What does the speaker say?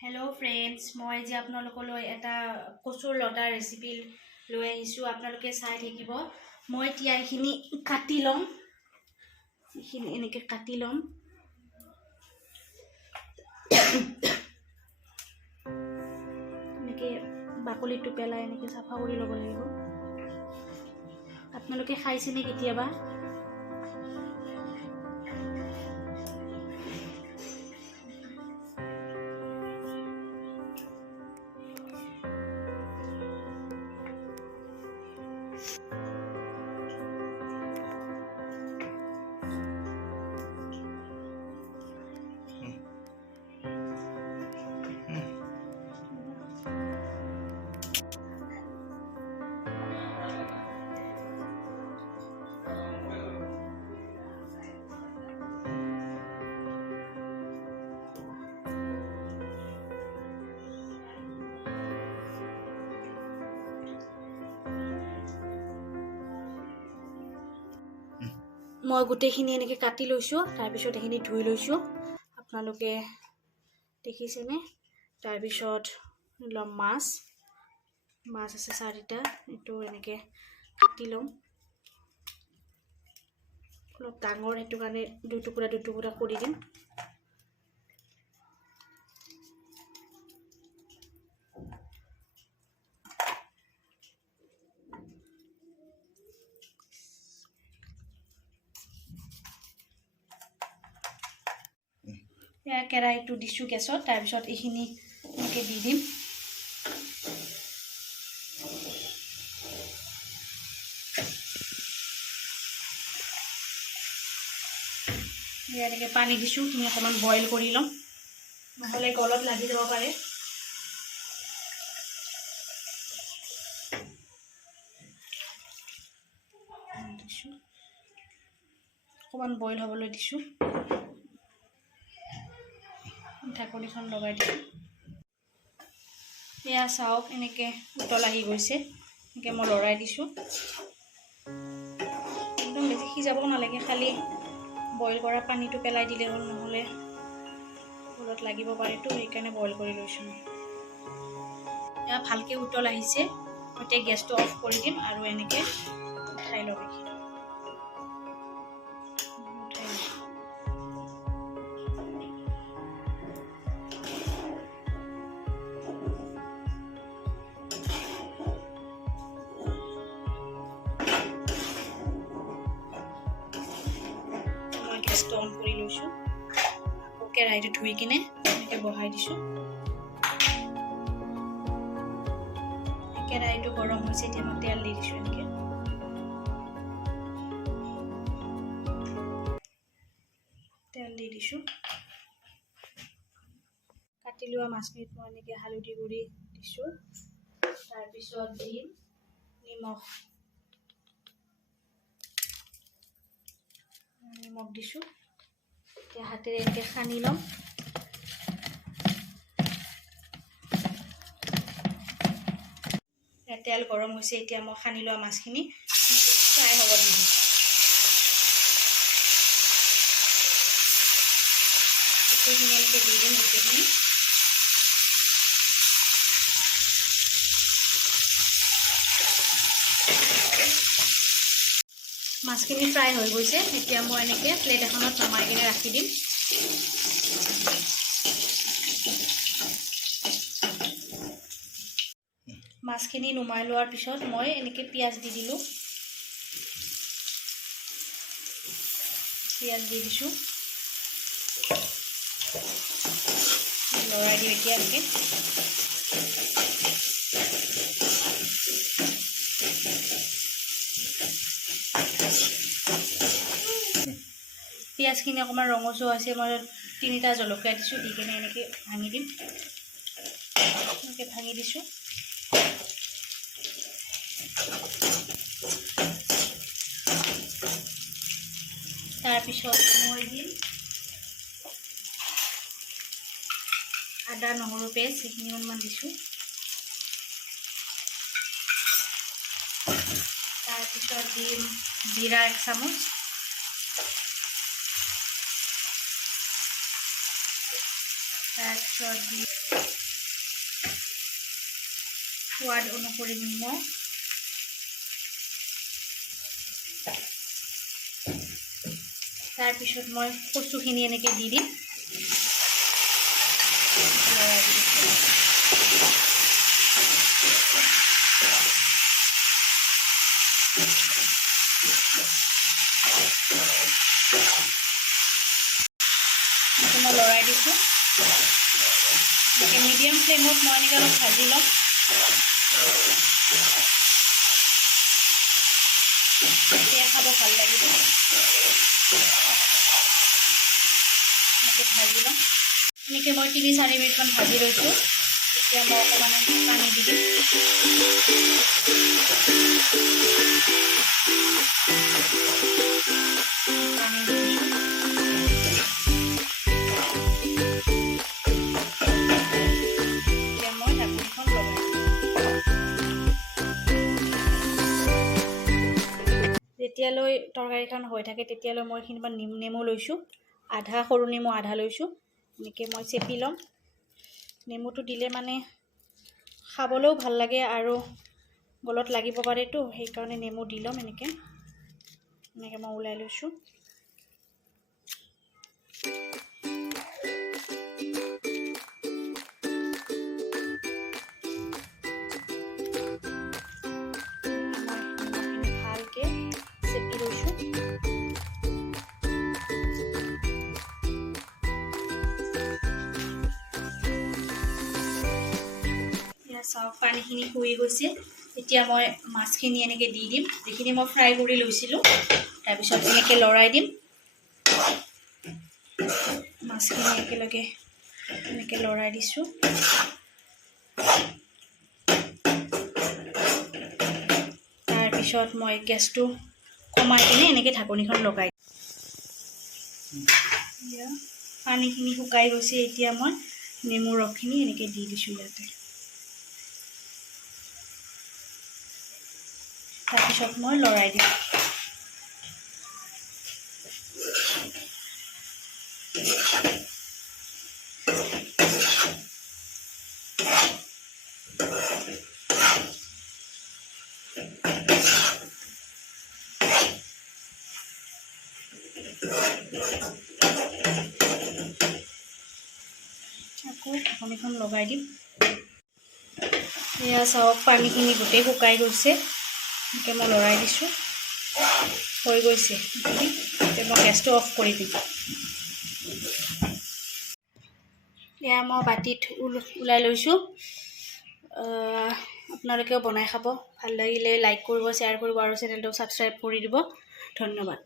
Hello friends मैं जे आपनालोकলৈ এটা কচুৰ লতা ৰেচিপি লৈ আহিছো আপোনালোকে চাই থাকিব মই এতিয়া এখিনি কাটি লম এখিনি এনেকে কাটি লম এনেকে বাকলিটো পেলাই এনেকে সাফা কৰি লব লাগিব আপোনালোকে খাইছেনে কেতিয়াবা মই গুটেখিনি এনেকে কাটি লৈছো তাৰ পিছত এখিনি ধুই লৈছো আপোনালোকে দেখিছেনে তাৰ পিছত লম মাছ আছে চাৰিটা এটো এনেকে কাটি লম অলপ ডাঙৰ হেতু কাৰণে দুই টুকুৰা কৰি দিম কেৰাহীটো দিছো গেছত তাৰ পিছত এখিনি এনেকে দি দিম ইয়াতে পানী দিছো তুমি অকমান বইল কৰি লম নহলে গলত লাগি যাব পাৰে অকমান বইল হ'বলৈ দিছো ঢাকনিখন লগাই দিছো এয়া চাওক এনেকে উতল আহি গৈছে এনেকে মই লৰাই দিছো একদম বেছি সিজাব নালাগে খালি বইল কৰা পানীটো পেলাই দিলে হ'ল নহলে গলত লাগিব পাৰে তো সেইকাৰণে বইল কৰি লৈছো এয়া ভালকে উতল আহিছে এতিয়া গেছটো অফ কৰি দিম আৰু এনেকে উঠাই লব গেছটো অন কৰি লৈছো কেৰাহীটো ধুই কিনে এনেকে বহাই দিছো কেৰাহীটো গৰম হৈছে এতিয়া মই তেল দি দিছো এনেকে তেল দি দিছো কাটি লোৱা মাছখিনিত মই এনেকে হালধি গুড়ি দিছো তাৰ পিছত দিম নিমখ দিছো এতিয়া হাতেৰে এনেকে সানি লম তেল গৰম হৈছে এতিয়া মই সানি লোৱা মাছখিনি ফ্ৰাই হ'ব দিম গোটেইখিনি এনেকে দি দিম গোটেইখিনি মাছখিনি ফ্ৰাই হৈ গৈছে এতিয়া মই এনেকে প্লেট এখনত নমাই কিনে ৰাখি দিম মাছখিনি নুমাই লোৱাৰ পিছত মই এনেকে পিয়াজ দি দিলো পিয়াজ দি দিছো লৰাই দিও এতিয়া এনেকে পিয়াজখিনি অকমান ৰঙচুৱা হৈছে মই তিনিটা জলকীয়া দিছো দি কিনে এনেকে ভাঙি দিম এনেকে ভাঙি দিছো তাৰ পিছত মই দিম আদা নহৰু পেষ্ট সেইখিনি অলপমান দিছো তাৰ পিছত দিম জিৰা 1 চামুচ তাৰপিছত দি সোৱাদ অনুসৰি নিমখ, তাৰপিছত মই কচুখিনি এনেকৈ দি দিম, লৰাই দি দিম। মই লৰাই দিছোঁ। মিডিয়াম ফ্লেমত মই এনেকৈ অলপ ভাজি ল'ম। তেতিয়া খাব ভাল লাগিব। এনেকৈ ভাজি ল'ম। এনেকৈ মই 3-4 মিনিটমান ভাজি লৈছোঁ। এতিয়া মই অকণমান পানী দি দিম। পানী দি দিছোঁ। এতিয়া মই ঢাকনিখন লগাই দিম। যেতিয়ালৈ তৰকাৰীখন হৈ থাকে তেতিয়ালৈ মই এইখিনিমান নেমু লৈছোঁ। আধা সৰু নেমু আধা লৈছোঁ। এনেকৈ মই চেপি ল'ম। নেমুটো দিলে মানে খাবলৈও ভাল লাগে আৰু গলত লাগিব পাৰেতো, সেইকাৰণে নেমু দি ল'ম। এনেকৈ মই ওলাই লৈছোঁ। ভালকৈ চেপি লৈছোঁ। চাওক পানীখিনি শুহি গৈছে। এতিয়া মই মাছখিনি এনেকৈ দি দিম, যিখিনি মই ফ্ৰাই কৰি লৈছিলোঁ। তাৰপিছত এনেকৈ লৰাই দিম। মাছখিনি একেলগে এনেকৈ লৰাই দিছোঁ। তাৰপিছত মই গেছটো কমাই কিনে এনেকৈ ঢাকনিখন লগাই দিম। পানীখিনি শুকাই গৈছে। এতিয়া মই নেমুৰ ৰসখিনি এনেকৈ দি দিছোঁ ইয়াতে। তাৰপিছত মই লৰাই দিম। আকৌ ঢাকনিখন লগাই দিম। এয়া চাওক পানীখিনি গোটেই শুকাই গৈছে। এনেকৈ মই লৰাই দিছোঁ। হৈ গৈছে। এতিয়া মই গেছটো অফ কৰি দিম। এয়া মই বাতিত ওলাই লৈছোঁ। আপোনালোকেও বনাই খাব। ভাল লাগিলে লাইক কৰিব, শ্বেয়াৰ কৰিব আৰু চেনেলটো ছাবস্ক্ৰাইব কৰি দিব। ধন্যবাদ।